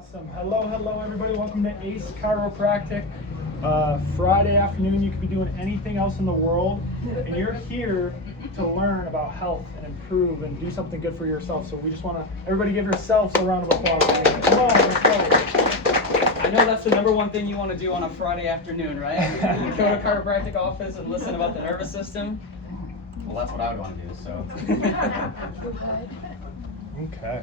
Awesome. Hello, everybody. Welcome to Ace Chiropractic. Friday afternoon, you could be doing anything else in the world, and you're here to learn about health and improve and do something good for yourself. So we just want to, everybody give yourselves a round of applause. Come on, let's go. I know that's the number one thing you want to do on a Friday afternoon, right? You go to a chiropractic office and listen about the nervous system. Well, that's what I would want to do, so. Okay.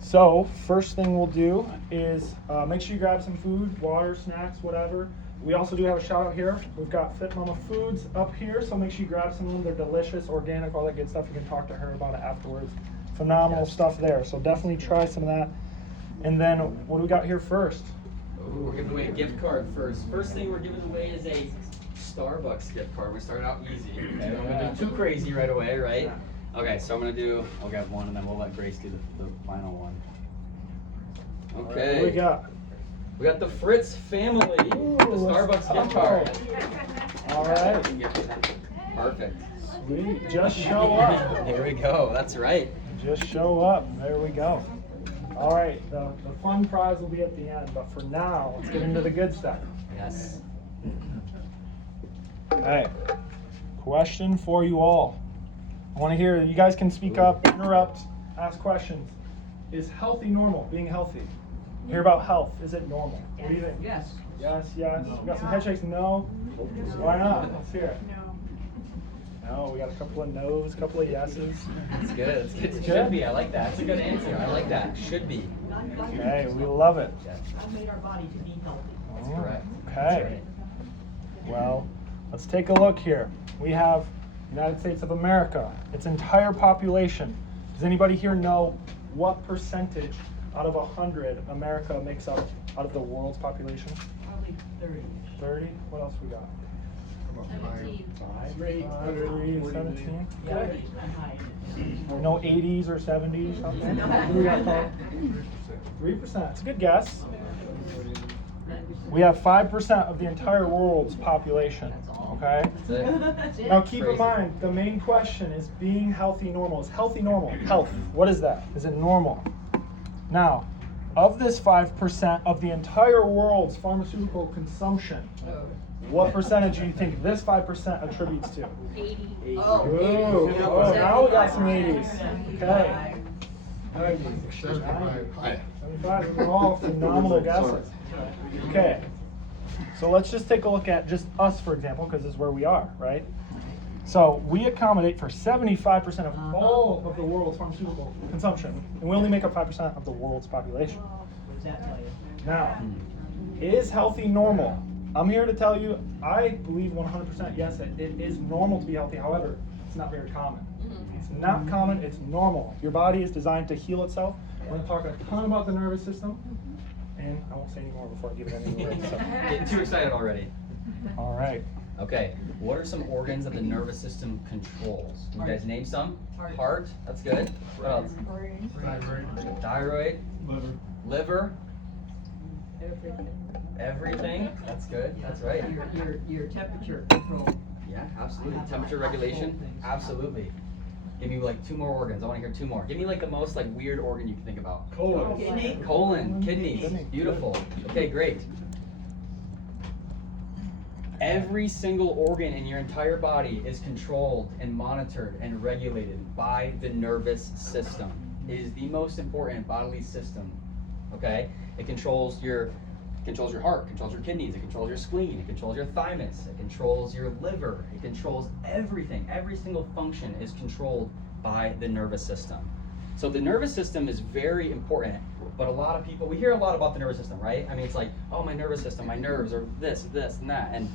So, first thing we'll do is make sure you grab some food, water, snacks, whatever. We also do have a shout out here. We've got Fit Mama Foods up here, so make sure you grab some of them. They're delicious, organic, all that good stuff. You can talk to her about it afterwards. Phenomenal stuff there, so definitely try some of that. And then, what do we got here first? Ooh, we're giving away a gift card first. First thing we're giving away is a Starbucks gift card. We started out easy. Okay? We're not gonna do too crazy right away, right? Okay, so I'll grab one and then we'll let Grace do the final one. Okay. What do we got? We got the Fritz family, the Starbucks gift card. All right. Perfect. Sweet. Just show up. Here we go. That's right. Just show up. There we go. All right. The fun prize will be at the end, but for now, let's get into the good stuff. Yes. Okay. Question for you all. I want to hear, you guys can speak up, interrupt, ask questions. Is healthy normal? Being healthy? Hear about health. Is it normal? What do you think? Yes. Yes, yes. We got some head shakes. No. Why not? Let's hear it. No, we got a couple of no's, a couple of yeses. It's good. It's good. It Good? should be. I like that. That's a good answer. I like that. Should be. Okay, we love it. God made our body to be healthy. That's correct. Okay. Well, let's take a look here. We have United States of America, its entire population. Does anybody here know what percentage out of 100 America makes up out of the world's population? Probably 30. 30? What else we got? 17. 5, Great. 17. Yeah, Good. I'm high. No 80s or 70s, something? What do we got, Paul? 3%. That's a good guess. We have 5% of the entire world's population. Okay? That's it. Now keep in Crazy. mind, the main question is being healthy normal. Is healthy normal? Health. What is that? Is it normal? Now, of this 5% of the entire world's pharmaceutical consumption, what percentage do you think this 5% attributes to? 80. Oh, now we got some 80s. Okay. 75. They're all phenomenal guesses. Okay. So let's just take a look at just us, for example, because this is where we are, right? So we accommodate for 75% of all of the world's pharmaceutical consumption, and we only make up 5% of the world's population. What does that tell you? Now, is healthy normal? I'm here to tell you, I believe 100% yes, it is normal to be healthy. However, it's not very common. It's not common, it's normal. Your body is designed to heal itself. We're going to talk a ton about the nervous system, and I won't say any more before I give it any away. So. Getting too excited already. All right. Okay. What are some organs that the nervous system controls? Can you guys name some? Heart. That's good. What else? Brain. Thyroid. Liver. Everything. Everything. That's good. That's right. Your temperature control. Yeah, absolutely. Temperature regulation. Absolutely. Give me like 2 more organs. I want to hear 2 more. Give me like the most like weird organ you can think about. Kidney. Colon, kidneys. Beautiful. Okay, great. Every single organ in your entire body is controlled and monitored and regulated by the nervous system. It is the most important bodily system. Okay? It controls your heart, controls your kidneys, it controls your spleen, it controls your thymus, it controls your liver, it controls everything. Every single function is controlled by the nervous system. So the nervous system is very important, but a lot of people, we hear a lot about the nervous system, right? I mean, it's like, oh, my nervous system, my nerves are this, and that. And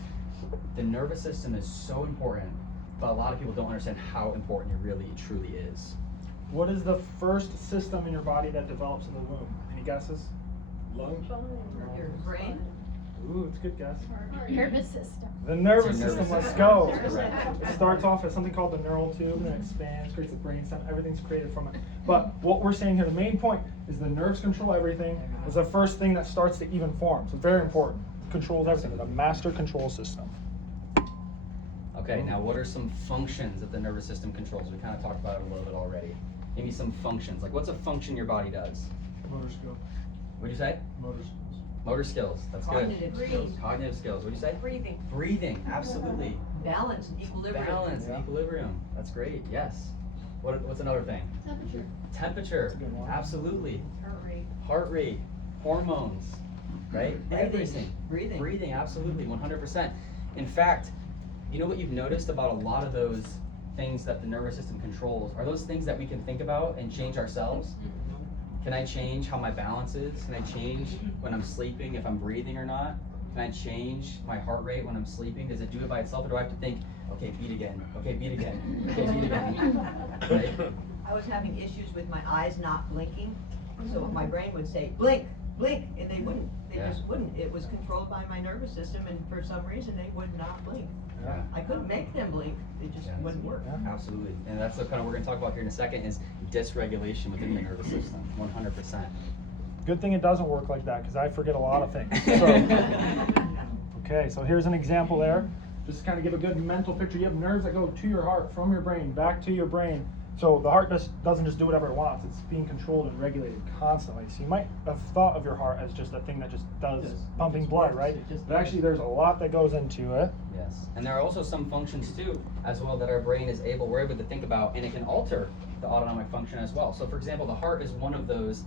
the nervous system is so important, but a lot of people don't understand how important it really, truly is. What is the first system in your body that develops in the womb? Any guesses? Lungs? Your brain. Ooh, it's a good guess. Nervous system. The nervous It's your system, nervous let's system. go. It starts off as something called the neural tube, and then expands, creates a brain stem. Everything's created from it. But what we're saying here, the main point is the nerves control everything. Is the first thing that starts to even form. So very important. It controls everything. It's a master control system. Okay, now what are some functions that the nervous system controls? We kind of talked about it a little bit already. Maybe some functions. Like, what's a function your body does? Motor skill. What'd you say? Motor skills. Motor skills, that's good. Cognitive skills. Cognitive skills, what'd you say? Breathing. Breathing, absolutely. Balance and equilibrium. Balance and Yeah. equilibrium, that's great, yes. What's another thing? Temperature. Temperature, That's a good one. absolutely. Heart rate. Heart rate, hormones, right? Everything. Breathing. Breathing, absolutely, 100%. In fact, you know what you've noticed about a lot of those things that the nervous system controls are those things that we can think about and change ourselves? Can I change how my balance is? Can I change when I'm sleeping, if I'm breathing or not? Can I change my heart rate when I'm sleeping? Does it do it by itself, or do I have to think, okay, beat again, okay, beat again, okay, beat again, right? I was having issues with my eyes not blinking, so my brain would say, blink, blink, and they wouldn't. They Yeah. just wouldn't. It was controlled by my nervous system, and for some reason, they would not blink. Yeah. I couldn't make them blink. It just Yeah. wouldn't work. Yeah. Absolutely, and that's the kind of we're going to talk about here in a second is dysregulation within the nervous system, 100%. Good thing it doesn't work like that, because I forget a lot of things. So, okay, so here's an example there. Just to kind of give a good mental picture. You have nerves that go to your heart, from your brain, back to your brain. So the heart doesn't just do whatever it wants. It's being controlled and regulated constantly. So you might have thought of your heart as just a thing that just does pumping blood, right? But actually there's a lot that goes into it. Yes, and there are also some functions too, as well, that our brain is we're able to think about, and it can alter the autonomic function as well. So for example, the heart is one of those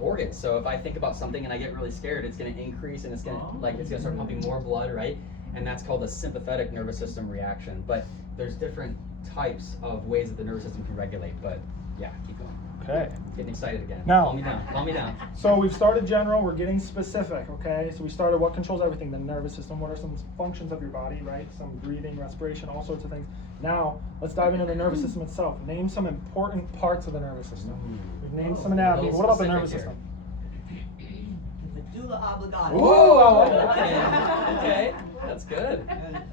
organs. So if I think about something and I get really scared, it's going to increase and it's going to start pumping more blood, right? And that's called a sympathetic nervous system reaction. But there's different types of ways that the nervous system can regulate. But yeah, keep going. Okay. Getting excited again. Now- Calm me down. Calm me down. So we've started general, we're getting specific, okay? So we started what controls everything, the nervous system, what are some functions of your body, right? Some breathing, respiration, all sorts of things. Now, let's dive into the nervous system itself. Name some important parts of the nervous system. We've named some anatomy. Little What about the specific nervous here. system? Medulla oblongata. Whoa, I like Okay. Okay. That's good.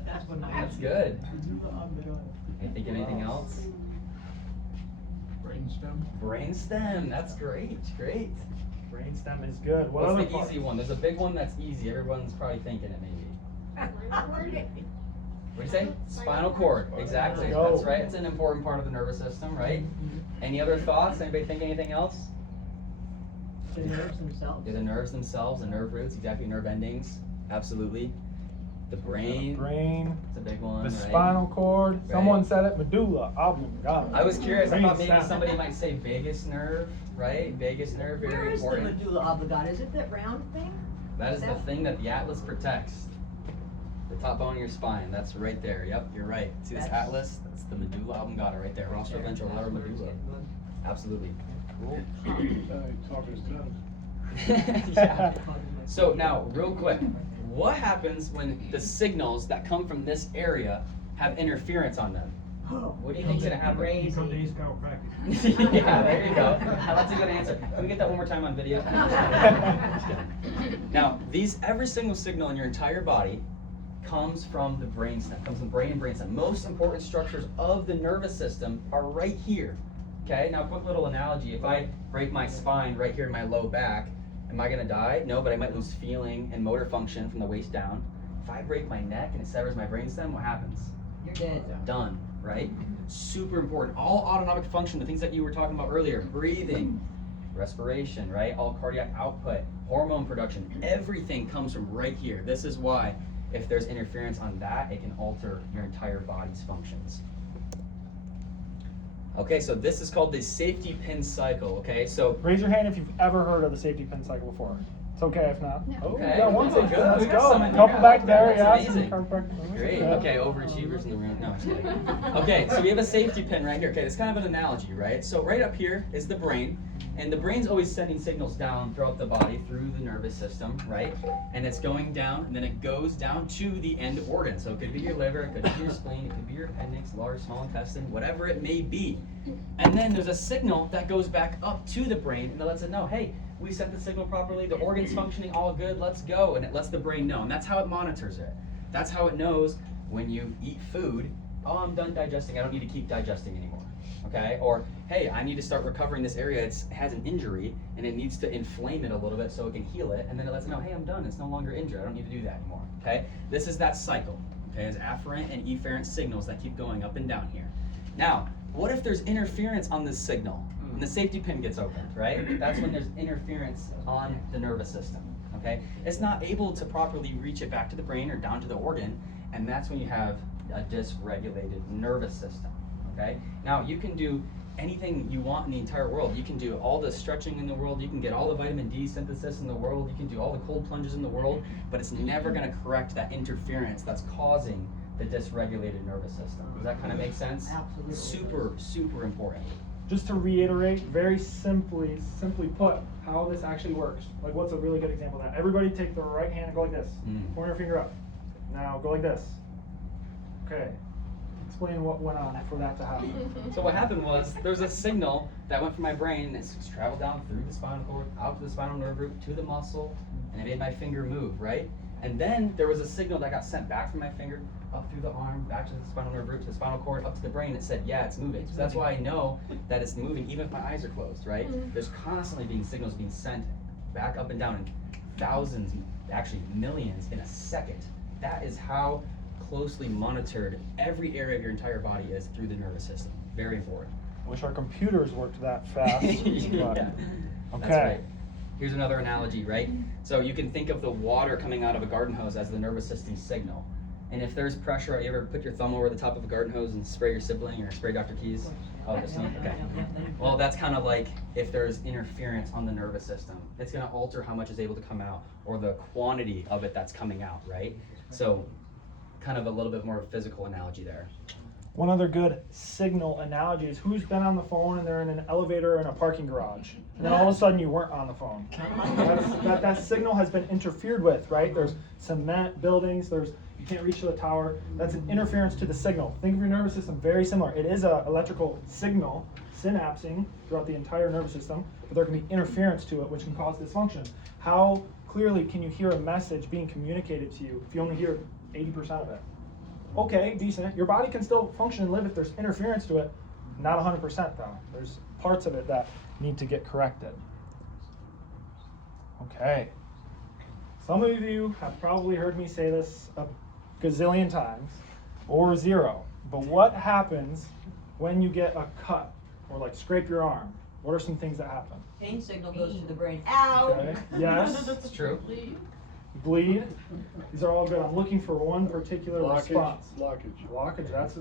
That's what my That's good. You think of anything else? Brainstem. Brainstem. That's great. Great. Brainstem is good. What What's other the parts? easy one? There's a big one that's easy. Everyone's probably thinking it maybe. What do you say? Spinal cord. Exactly. Let's go. That's right. It's an important part of the nervous system, right? Any other thoughts? Anybody think anything else? The nerves themselves. Yeah, the nerves themselves, the nerve roots, exactly, nerve endings. Absolutely. The brain. Brain, It's a big one, the right? spinal cord. Right. Someone said it, medulla oblongata. I was curious. I thought maybe Brainstem. somebody might say vagus nerve, right? Vagus nerve, Where very is the important. medulla oblongata? Is it that round thing? That is the thing that the atlas protects. The top bone of your spine. That's right there. Yep, you're right. See this That's- atlas? That's the medulla oblongata right there. Rostroventrolateral medulla. Absolutely. Talking to them. Yeah. So now, real quick, what happens when the signals that come from this area have interference on them? What do you think's gonna happen? Crazy. Become Dave's chiropractic. Yeah, there you go. That's a good answer. Can we get that one more time on video? Just kidding. Now, every single signal in your entire body comes from the brainstem, comes from brain and brainstem. Most important structures of the nervous system are right here. Okay, now quick little analogy. If I break my spine right here in my low back, am I gonna die? No, but I might lose feeling and motor function from the waist down. If I break my neck and it severs my brainstem, what happens? You're dead. Done, right? Super important. All autonomic function, the things that you were talking about earlier, breathing, respiration, right? All cardiac output, hormone production, everything comes from right here. This is why if there's interference on that, it can alter your entire body's functions. Okay, so this is called the safety pin cycle, okay? So Raise your hand if you've ever heard of the safety pin cycle before. It's okay if not. No. Oh, Okay. we got one Oh, safety good. pin. Let's We got go. some in Couple here. back there, That's yeah. amazing. some chiropractic- Great. Yeah. Okay, overachievers in the room. No, I'm just kidding. Okay, so we have a safety pin right here. Okay, it's kind of an analogy, right? So right up here is the brain, and the brain's always sending signals down throughout the body through the nervous system, right? And it's going down, and then it goes down to the end organ. So it could be your liver, it could be your spleen, it could be your appendix, large, small intestine, whatever it may be. And then there's a signal that goes back up to the brain, and it lets it know, hey, we sent the signal properly, the organ's functioning all good, let's go. And it lets the brain know, and that's how it monitors it. That's how it knows when you eat food, oh, I'm done digesting, I don't need to keep digesting anymore, okay? Or, hey, I need to start recovering this area, it has an injury, and it needs to inflame it a little bit so it can heal it, and then it lets it know, hey, I'm done, it's no longer injured, I don't need to do that anymore, okay? This is that cycle, okay? It's afferent and efferent signals that keep going up and down here. Now, what if there's interference on this signal? and the safety pin gets opened, right? That's when there's interference on the nervous system, okay? It's not able to properly reach it back to the brain or down to the organ, and that's when you have a dysregulated nervous system, okay? Now, you can do anything you want in the entire world. You can do all the stretching in the world, you can get all the vitamin D synthesis in the world, you can do all the cold plunges in the world, but it's never gonna correct that interference that's causing the dysregulated nervous system. Does that kind of make sense? Absolutely. Super, super important. Just to reiterate, very simply put, how this actually works. Like, what's a really good example of that? Everybody take their right hand and go like this. Point your finger up. Now go like this. Okay. Explain what went on for that to happen. So what happened was, there's a signal that went from my brain, and it's traveled down through the spinal cord, out to the spinal nerve root, to the muscle, and it made my finger move, right? And then there was a signal that got sent back from my finger, up through the arm, back to the spinal nerve root, to the spinal cord, up to the brain. It said, yeah, it's moving. So that's why I know that it's moving, even if my eyes are closed, right? There's constantly being signals being sent back up and down in thousands, actually millions in a second. That is how closely monitored every area of your entire body is through the nervous system. Very important. I wish our computers worked that fast. Yeah, but- that's Okay. right. Here's another analogy, right? So you can think of the water coming out of a garden hose as the nervous system signal. And if there's pressure, you ever put your thumb over the top of a garden hose and spray your sibling or spray Dr. Keys? Oh, just okay. Well, that's kind of like if there's interference on the nervous system. It's going to alter how much is able to come out or the quantity of it that's coming out, right? So kind of a little bit more physical analogy there. One other good signal analogy is who's been on the phone and they're in an elevator or in a parking garage, and then all of a sudden you weren't on the phone. That signal has been interfered with, right? There's cement, buildings, you can't reach the tower. That's an interference to the signal. Think of your nervous system very similar. It is an electrical signal synapsing throughout the entire nervous system, but there can be interference to it which can cause dysfunction. How clearly can you hear a message being communicated to you if you only hear 80% of it? Okay, decent. Your body can still function and live if there's interference to it. Not 100% though. There's parts of it that need to get corrected. Okay. Some of you have probably heard me say this a gazillion times, or zero. But what happens when you get a cut or like scrape your arm? What are some things that happen? Pain signal goes to the brain. Ow! Okay. Yes. It's true. Bleed. These are all good. I'm looking for one particular response. Blockage. Blockage. That's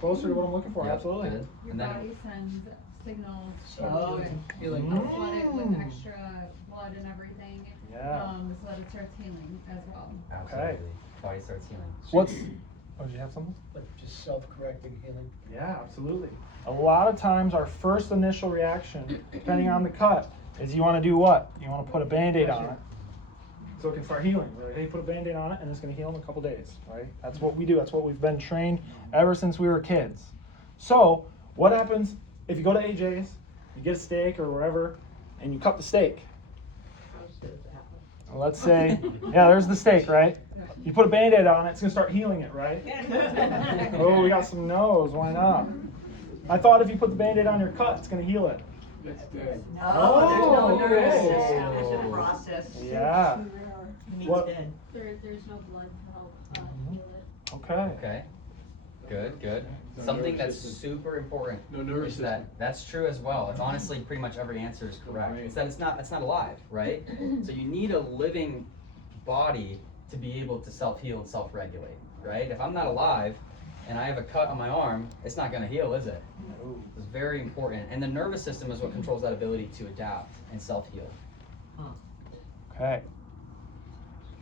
closer to what I'm looking for. Yep, Absolutely. good. Your And then body sends signals to Oh, you, flood it with extra blood and everything, Yeah. so that it starts healing as well. absolutely. Body starts healing. What's? Oh, did you have something? But just self-correcting healing. Yeah, absolutely. A lot of times our first initial reaction, depending on the cut, is you want to do what? You want to put a Band-Aid on it so it can start healing. We're like, hey, put a Band-Aid on it and it's going to heal in a couple days, right? That's what we do. That's what we've been trained ever since we were kids. So what happens if you go to AJ's, you get a steak or wherever, and you cut the steak? Well, let's say, yeah, there's the steak, right? You put a Band-Aid on it, it's going to start healing it, right? Oh, we got some no's. Why not? I thought if you put the Band-Aid on your cut, it's going to heal it. That's dead. No, there's no Oh, nervous okay. system. It's a process. Yeah. It means What- dead. There's no blood to help heal it. Okay. Okay. Good, good. No Something nervous that's system. super important No nervous is that that's true as well. It's honestly pretty much every answer is correct. Right. It's that it's not alive, right? So you need a living body to be able to self-heal and self-regulate, right? If I'm not alive and I have a cut on my arm, it's not going to heal, is it? It's very important. And the nervous system is what controls that ability to adapt and self-heal. Okay.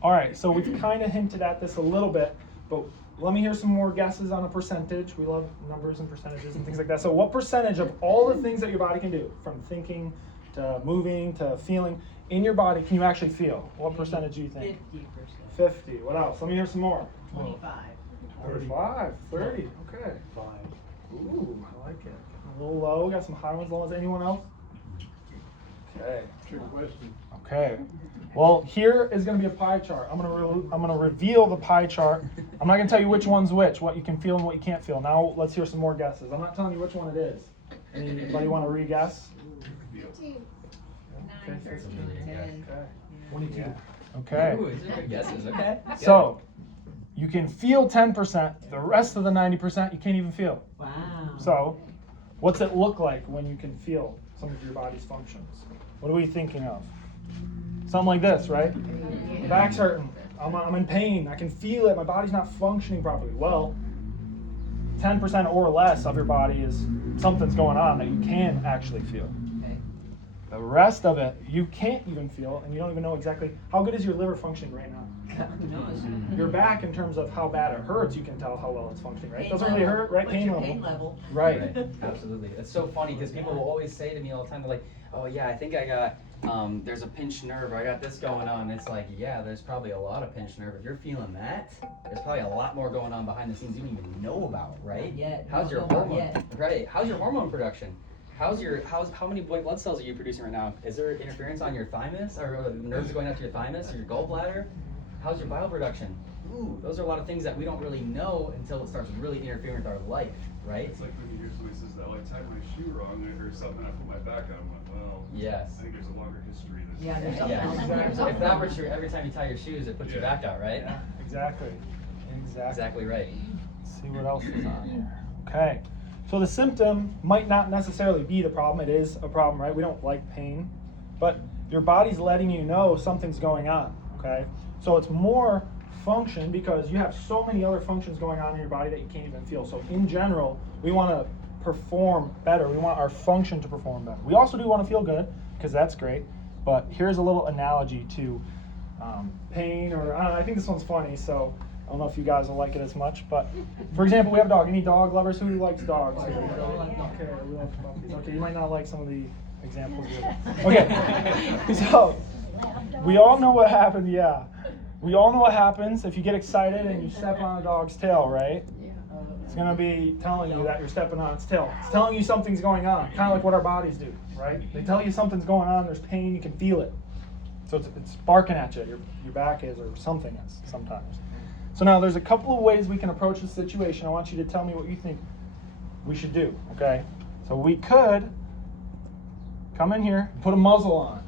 All right, so we've kind of hinted at this a little bit, but let me hear some more guesses on a percentage. We love numbers and percentages and things like that. So what percentage of all the things that your body can do, from thinking to moving to feeling, in your body can you actually feel? What percentage do you think? 50%. 50. What else? Let me hear some more. 25. 35, 30. Okay. Ooh, I like it. Getting a little low. Got some high ones, low ones. Anyone else? Okay. Trick question. Okay. Well, here is going to be a pie chart. I'm going to reveal the pie chart. I'm not going to tell you which one's which, what you can feel and what you can't feel. Now let's hear some more guesses. I'm not telling you which one it is. Anybody want to re-guess? 15, 9, Okay. 13, 10. Okay. 22. Okay. Ooh, these are good guesses. Okay. Good. So you can feel 10%. The rest of the 90% you can't even feel. Wow. So what's it look like when you can feel some of your body's functions. What are we thinking of? Something like this, right? The back's hurting. I'm in pain. I can feel it. My body's not functioning properly. Well, 10% or less of your body is something's going on that you can actually feel. Okay. The rest of it, you can't even feel, and you don't even know exactly how good is your liver functioning right now. Who knows? Your back, in terms of how bad it hurts, you can tell how well it's functioning, right? Pain Doesn't really level. hurt, right? What's your pain level? Right. Absolutely. It's so funny because people will always say to me all the time, they're like, oh yeah, I think I got, there's a pinched nerve, or I got this going on. It's like, yeah, there's probably a lot of pinched nerve. If you're feeling that, there's probably a lot more going on behind the scenes you don't even know about, right? Not yet. How's your Don't know hormone? yet. Right. How's your hormone production? How many white blood cells are you producing right now? Is there interference on your thymus, or nerves going out to your thymus or your gallbladder? How's your bile production? Ooh, those are a lot of things that we don't really know until it starts really interfering with our life, right? It's like when you hear somebody says that, like, tied my shoe wrong, or something, I put my back on, I'm like, well, Yes. I think there's a longer history than Yeah, there's something Yeah. else. Exactly. If that were true, every time you tie your shoes, it puts your back out, right? Yeah, exactly. Exactly right. Let's see what else is on here. Okay. So the symptom might not necessarily be the problem. It is a problem, right? We don't like pain, but your body's letting you know something's going on, okay? So it's more function because you have so many other functions going on in your body that you can't even feel. So in general, we want to perform better. We want our function to perform better. We also do want to feel good because that's great, but here's a little analogy to pain, or I don't know, I think this one's funny, so I don't know if you guys will like it as much, but for example, we have a dog. Any dog lovers? Who likes dogs? Okay, we love puppies. Okay, you might not like some of the examples here. Okay, so we all know what happens. Yeah, we all know what happens if you get excited and you step on a dog's tail, right? It's gonna be telling you that you're stepping on its tail. It's telling you something's going on, kind of like what our bodies do, right? They tell you something's going on. There's pain. You can feel it. So it's barking at you. Your back is, or something is sometimes. So now there's a couple of ways we can approach the situation. I want you to tell me what you think we should do, okay? So we could come in here, put a muzzle on.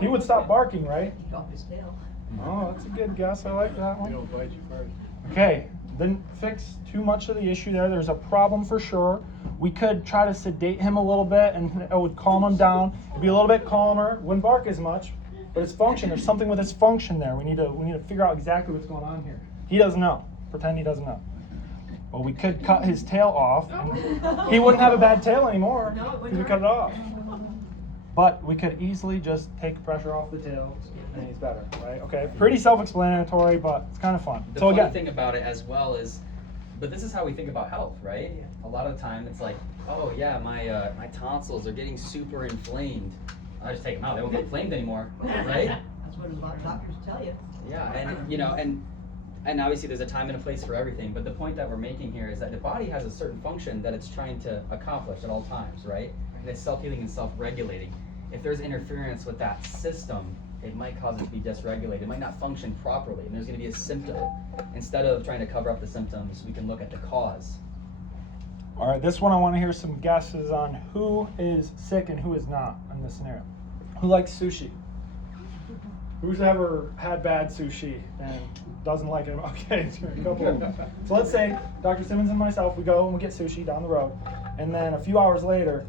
He would stop barking, right? Take off his tail. Oh, that's a good guess. I like that They one. don't bite you first. Okay, didn't fix too much of the issue there. There's a problem for sure. We could try to sedate him a little bit, and it would calm him down. It'd be a little bit calmer. Wouldn't bark as much, but his function. There's something with his function there. We need to figure out exactly what's going on here. He doesn't know. Pretend he doesn't know. Well, we could cut his tail off. And he wouldn't have a bad tail anymore No, it if wouldn't we cut it hurt. off. But we could easily just take pressure off the tail, and he's better, right? Okay, pretty self-explanatory, but it's kind of fun. The So funny again, thing about it as well is, but this is how we think about health, right? A lot of the time it's like, oh yeah, my tonsils are getting super inflamed. I just take them out; they won't get inflamed anymore, right? That's what a lot of doctors tell you. Yeah, and you know, and obviously there's a time and a place for everything. But the point that we're making here is that the body has a certain function that it's trying to accomplish at all times, right? And it's self-healing and self-regulating. If there's interference with that system, it might cause it to be dysregulated. It might not function properly, and there's going to be a symptom. Instead of trying to cover up the symptoms, we can look at the cause. all right, this one I want to hear some guesses on who is sick and who is not in this scenario. Who likes sushi? Who's ever had bad sushi and doesn't like it? Okay, a couple. So let's say Dr. Simmons and myself, we go and we get sushi down the road, and then a few hours later,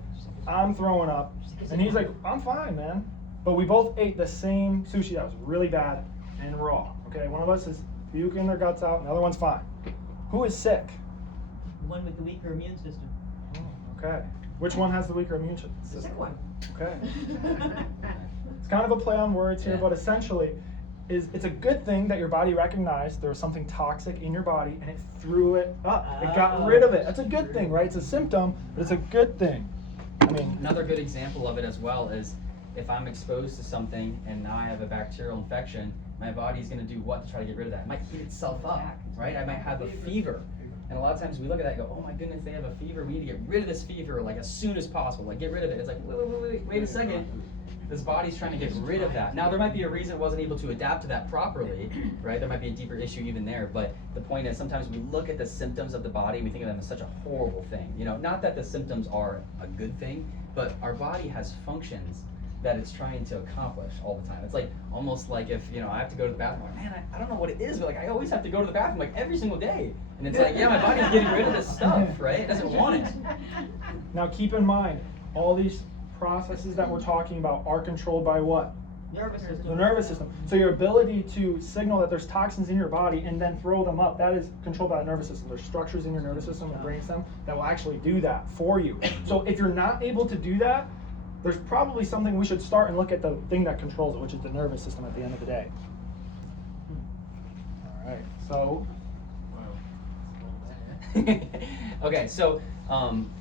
I'm throwing up, and he's like, I'm fine, man. But we both ate the same sushi that was really bad and raw. Okay, one of us is puking their guts out, and the other one's fine. Who is sick? The one with the weaker immune system. Okay. Which one has the weaker immune The system? sick one. Okay. It's kind of a play on words here, Yeah. but essentially, it's a good thing that your body recognized there was something toxic in your body and it threw it up. It got rid of it. That's a good thing, right? It's a symptom, but it's a good thing. I mean, Another good example of it as well is if I'm exposed to something and now I have a bacterial infection, my body's going to do what to try to get rid of that? It might heat itself up, right? I might have a fever. And a lot of times we look at that and go, oh my goodness, they have a fever. We need to get rid of this fever like as soon as possible. Like get rid of it. It's like, wait a second. This body's trying to get rid of that. Now there might be a reason it wasn't able to adapt to that properly, right? There might be a deeper issue even there. But the point is sometimes we look at the symptoms of the body and we think of them as such a horrible thing. You know, not that the symptoms are a good thing, but our body has functions that it's trying to accomplish all the time. It's like almost like if, you know, I have to go to the bathroom, like, man, I don't know what it is, but like I always have to go to the bathroom like every single day. And it's like, yeah, my body's getting rid of this stuff, right? It doesn't want it. now keep in mind, all these processes that we're talking about are controlled by what? Nervous The system. nervous system. So your ability to signal that there's toxins in your body and then throw them up, that is controlled by the nervous system. There's structures in your nervous system and brainstem that will actually do that for you. So if you're not able to do that, there's probably something we should start and look at the thing that controls it, which is the nervous system at the end of the day. All right, so Okay, so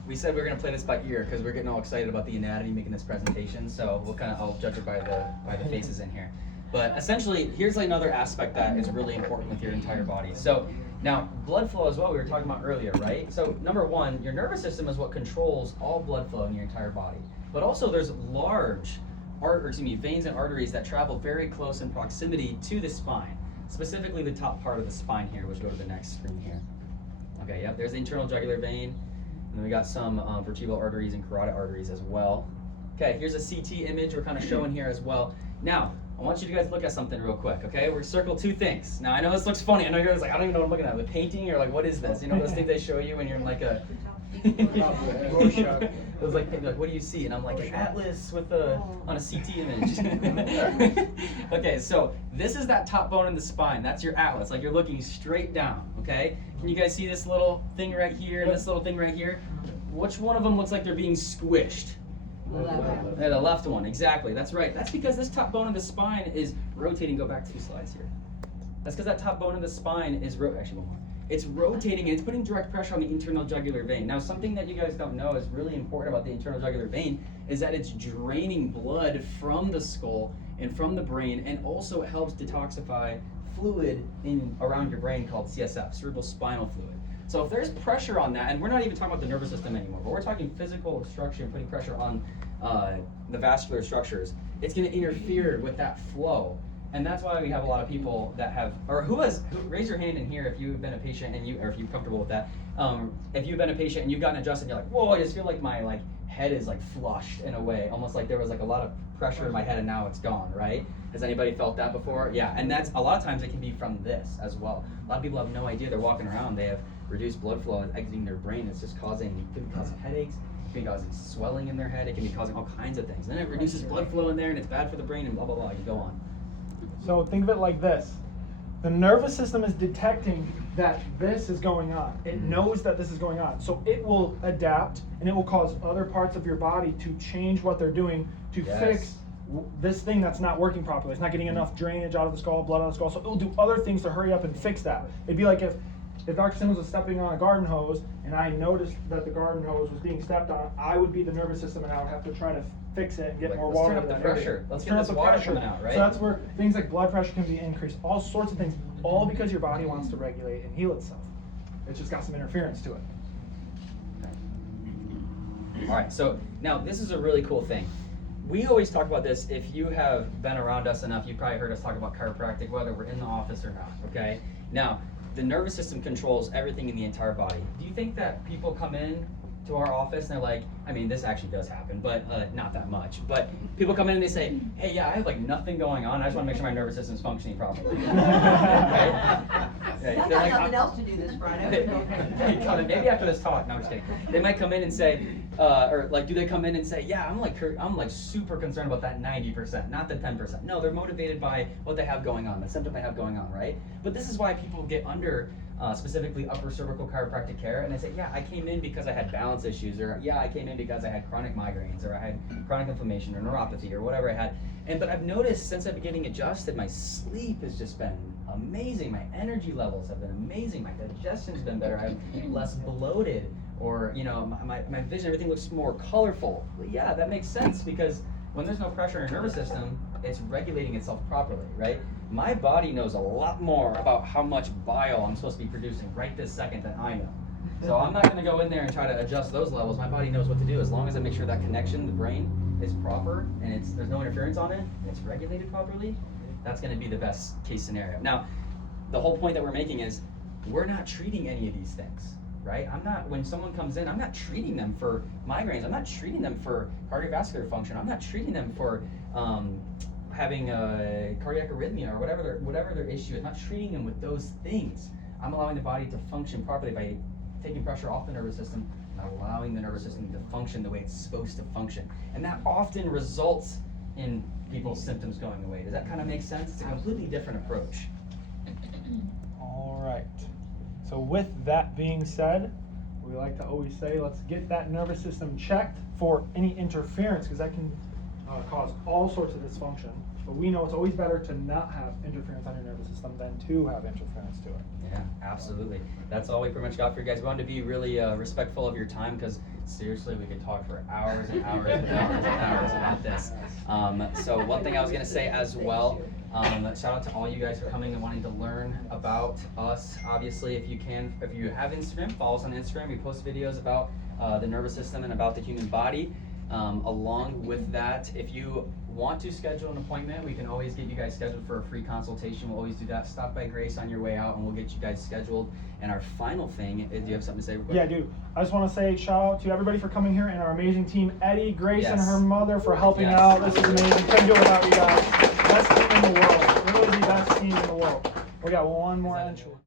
we said we were gonna play this by ear because we're getting all excited about the anatomy making this presentation. So I'll judge it by the faces in here. But essentially, here's another aspect that is really important with your entire body. So now, blood flow as well. We were talking about earlier, right? So number one, your nervous system is what controls all blood flow in your entire body. But also, there's large veins and arteries that travel very close in proximity to the spine. Specifically, the top part of the spine here, which go to the next screen here. Okay, yep, there's the internal jugular vein. And then we got some vertebral arteries and carotid arteries as well. Okay, here's a CT image we're kind of showing here as well. Now, I want you to guys look at something real quick, okay? We're circle two things. Now, I know this looks funny. I know you're guys like, I don't even know what I'm looking at. The painting or like, what is this? You know those things they show you when you're in like a... It was like, what do you see? And I'm like, an atlas with on a CT image. Okay, so this is that top bone in the spine. That's your atlas. Like you're looking straight down, okay? Can you guys see this little thing right here and this little thing right here? Which one of them looks like they're being squished? Yeah, the left one, exactly. That's right. That's because this top bone of the spine is rotating. Go back 2 slides here. That's because that top bone of the spine is actually one more. It's rotating and it's putting direct pressure on the internal jugular vein. Now, something that you guys don't know is really important about the internal jugular vein is that it's draining blood from the skull and from the brain, and also it helps detoxify fluid around your brain called CSF, cerebral spinal fluid. So if there's pressure on that, and we're not even talking about the nervous system anymore, but we're talking physical obstruction, putting pressure on the vascular structures, it's going to interfere with that flow. And that's why we have a lot of people that have, or raise your hand in here if you've been a patient and or if you're comfortable with that. If you've been a patient and you've gotten adjusted and you're like, whoa, I just feel like my head is flushed in a way, almost like there was a lot of pressure in my head and now it's gone, right? Has anybody felt that before? Yeah, and that's a lot of times it can be from this as well. A lot of people have no idea. They're walking around, they have reduced blood flow and exiting their brain. It's just could be causing headaches, it can be causing swelling in their head, it can be causing all kinds of things. And then it reduces blood flow in there and it's bad for the brain and blah, blah, blah, you go on. So think of it like this. The nervous system is detecting that this is going on. It knows that this is going on. So it will adapt and it will cause other parts of your body to change what they're doing to fix this thing that's not working properly. It's not getting enough drainage out of the skull, blood out of the skull. So it will do other things to hurry up and fix that. It'd be like if Dr. Simmons was stepping on a garden hose and I noticed that the garden hose was being stepped on, I would be the nervous system and I would have to try to fix it and get more water. Let's turn up the pressure. Let's get this water coming out, right? So that's where things like blood pressure can be increased, all sorts of things, all because your body wants to regulate and heal itself. It's just got some interference to it. All right, so now this is a really cool thing. We always talk about this. If you have been around us enough, you've probably heard us talk about chiropractic, whether we're in the office or not, okay? Now, the nervous system controls everything in the entire body. Do you think that people come in to our office and they're like, I mean, this actually does happen, but not that much. But people come in and they say, hey, yeah, I have nothing going on. I just want to make sure my nervous system's functioning properly. Right? I've got nothing else to do this Friday. Maybe after this talk, no, I'm just kidding. They might come in and say, do they come in and say, yeah, I'm super concerned about that 90%, not the 10%. No, they're motivated by what they have going on, the symptom they have going on, right? But this is why people get under specifically upper cervical chiropractic care, and they say, yeah, I came in because I had balance issues, or yeah, I came in because I had chronic migraines, or I had chronic inflammation, or neuropathy, or whatever I had. But I've noticed since I've been getting adjusted, my sleep has just been amazing. My energy levels have been amazing. My digestion's been better. I'm less bloated, or my vision, everything looks more colorful. Well, yeah, that makes sense because when there's no pressure in your nervous system, it's regulating itself properly, right? My body knows a lot more about how much bile I'm supposed to be producing right this second than I know. So I'm not going to go in there and try to adjust those levels. My body knows what to do as long as I make sure that connection, the brain, is proper and there's no interference on it and it's regulated properly. That's going to be the best case scenario. Now, the whole point that we're making is we're not treating any of these things, right? When someone comes in, I'm not treating them for migraines. I'm not treating them for cardiovascular function. I'm not treating them for having a cardiac arrhythmia or whatever their issue is. I'm not treating them with those things. I'm allowing the body to function properly by taking pressure off the nervous system, and allowing the nervous system to function the way it's supposed to function. And that often results in people's symptoms going away. Does that kind of make sense? It's a completely different approach. All right. So with that being said, we like to always say, let's get that nervous system checked for any interference, because that can cause all sorts of dysfunction. But we know it's always better to not have interference on your nervous system than to have interference to it. Yeah, absolutely. That's all we pretty much got for you guys. We wanted to be really respectful of your time, because seriously, we could talk for hours and hours and hours and hours about this. So one thing I was going to say as well, shout out to all you guys for coming and wanting to learn about us. Obviously, if you have Instagram, follow us on Instagram. We post videos about the nervous system and about the human body. Along with that, if you want to schedule an appointment, we can always get you guys scheduled for a free consultation. We'll always do that. Stop by Grace on your way out and we'll get you guys scheduled. And our final thing, do you have something to say real quick? Yeah, I do. I just want to say shout out to everybody for coming here and our amazing team, Eddie, Grace, and Yes. her mother for helping Yes. out. This is amazing. Couldn't do it without you guys. Best team in the world. Really the best team in the world. We got one more entry.